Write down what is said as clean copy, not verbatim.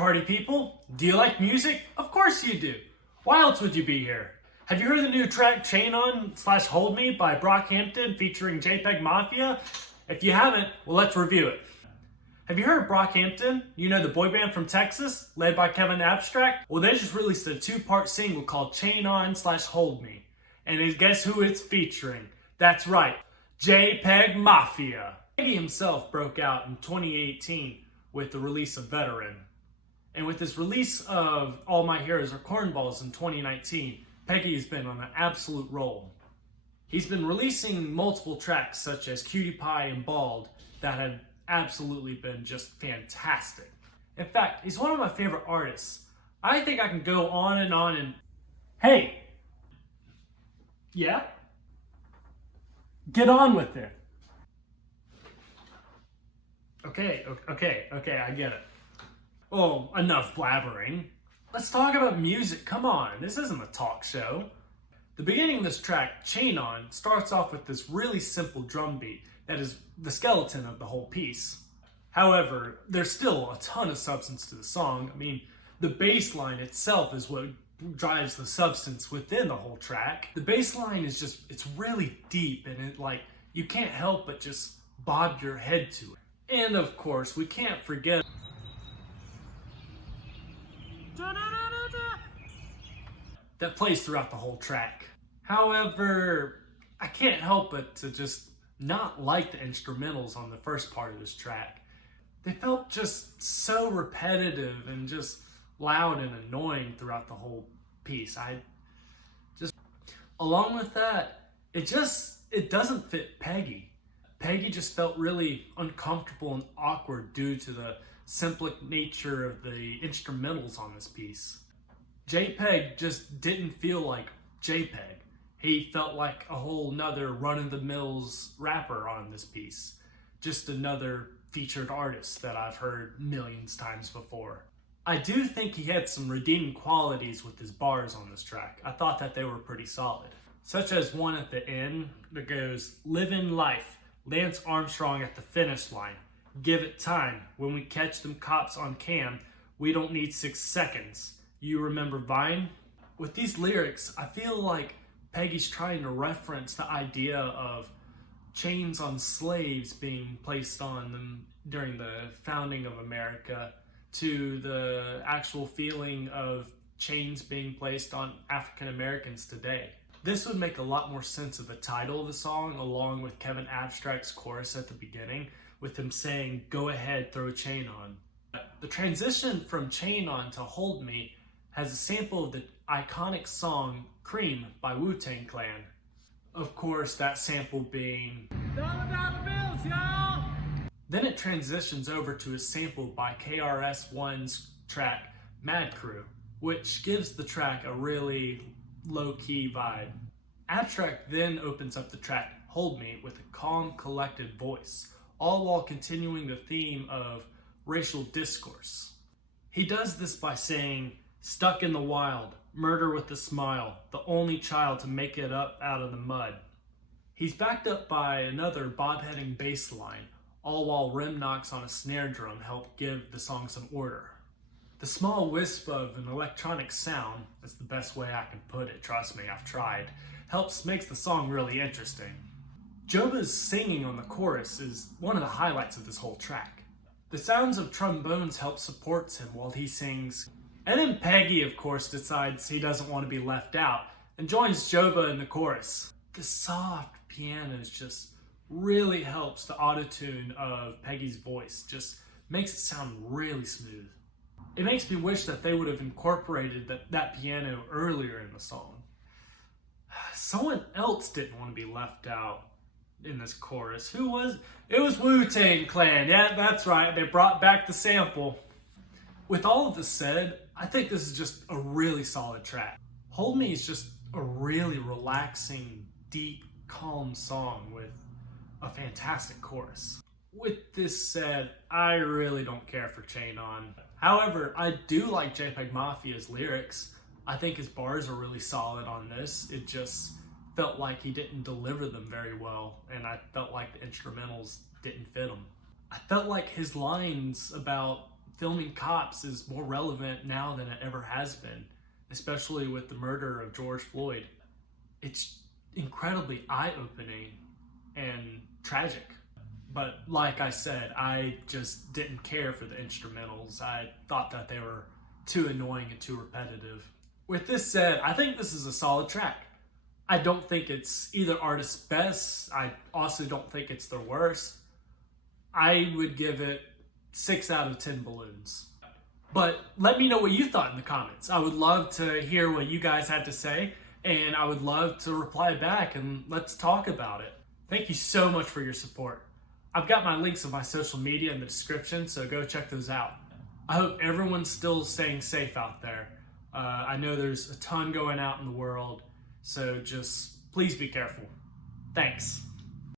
party people. Do you like music? Of course you do. Why else would you be here? Have you heard the new track Chain On / Hold Me by Brockhampton featuring JPEG Mafia? If you haven't, well, let's review it. Have you heard of Brockhampton? You know, the boy band from Texas, led by Kevin Abstract? Well, they just released a 2-part single called Chain On / Hold Me. And guess who it's featuring? That's right, JPEG Mafia. Peggy himself broke out in 2018 with the release of Veteran. And with this release of All My Heroes Are Cornballs in 2019, Peggy has been on an absolute roll. He's been releasing multiple tracks such as Cutie Pie and Bald that have absolutely been just fantastic. In fact, he's one of my favorite artists. I think I can go on and... Hey! Yeah? Get on with it. Okay, I get it. Oh, enough blabbering. Let's talk about music, come on, this isn't a talk show. The beginning of this track, Chain On, starts off with this really simple drum beat that is the skeleton of the whole piece. However, there's still a ton of substance to the song. I mean, the bass line itself is what drives the substance within the whole track. The bass line is just, it's really deep and you can't help but just bob your head to it. And of course, we can't forget that plays throughout the whole track. However, I can't help but to just not like the instrumentals on the first part of this track. They felt just so repetitive and just loud and annoying throughout the whole piece. Along with that, it doesn't fit Peggy. Peggy just felt really uncomfortable and awkward due to the simple nature of the instrumentals on this piece. JPEG just didn't feel like JPEG. He felt like a whole nother run-of-the-mills rapper on this piece. Just another featured artist that I've heard millions times before. I do think he had some redeeming qualities with his bars on this track. I thought that they were pretty solid. Such as one at the end that goes, "Living life, Lance Armstrong at the finish line. Give it time. When we catch them cops on cam, we don't need 6 seconds. You remember Vine?" With these lyrics, I feel like Peggy's trying to reference the idea of chains on slaves being placed on them during the founding of America to the actual feeling of chains being placed on African Americans today. This would make a lot more sense of the title of the song, along with Kevin Abstract's chorus at the beginning, with him saying, "Go ahead, throw a chain on." The transition from Chain On to Hold Me has a sample of the iconic song Cream by Wu-Tang Clan. Of course, that sample being $dollar bills, y'all! Then it transitions over to a sample by KRS-One's track Mad Crew, which gives the track a really low-key vibe. Abstract then opens up the track Hold Me with a calm, collected voice, all while continuing the theme of racial discourse. He does this by saying, "Stuck in the wild, murder with a smile, the only child to make it up out of the mud." He's backed up by another bob-heading bass line, all while rim knocks on a snare drum help give the song some order. The small wisp of an electronic sound, that's the best way I can put it, trust me, I've tried, makes the song really interesting. Joba's singing on the chorus is one of the highlights of this whole track. The sounds of trombones help support him while he sings. And then Peggy, of course, decides he doesn't want to be left out and joins Joba in the chorus. The soft piano just really helps the auto-tune of Peggy's voice, just makes it sound really smooth. It makes me wish that they would have incorporated that piano earlier in the song. Someone else didn't want to be left out in this chorus. Who was? It was Wu-Tang Clan. Yeah, that's right. They brought back the sample. With all of this said, I think this is just a really solid track. Hold Me is just a really relaxing, deep, calm song with a fantastic chorus. With this said, I really don't care for Chain On. However, I do like JPEG Mafia's lyrics. I think his bars are really solid on this. It just felt like he didn't deliver them very well, and I felt like the instrumentals didn't fit him. I felt like his lines about filming cops is more relevant now than it ever has been, especially with the murder of George Floyd. It's incredibly eye-opening and tragic. But like I said, I just didn't care for the instrumentals. I thought that they were too annoying and too repetitive. With this said, I think this is a solid track. I don't think it's either artist's best. I also don't think it's their worst. I would give it 6 out of 10 balloons. But let me know what you thought in the comments. I would love to hear what you guys had to say, and I would love to reply back and let's talk about it. Thank you so much for your support. I've got my links of my social media in the description, so go check those out. I hope everyone's still staying safe out there. I know there's a ton going out in the world, so just please be careful. Thanks.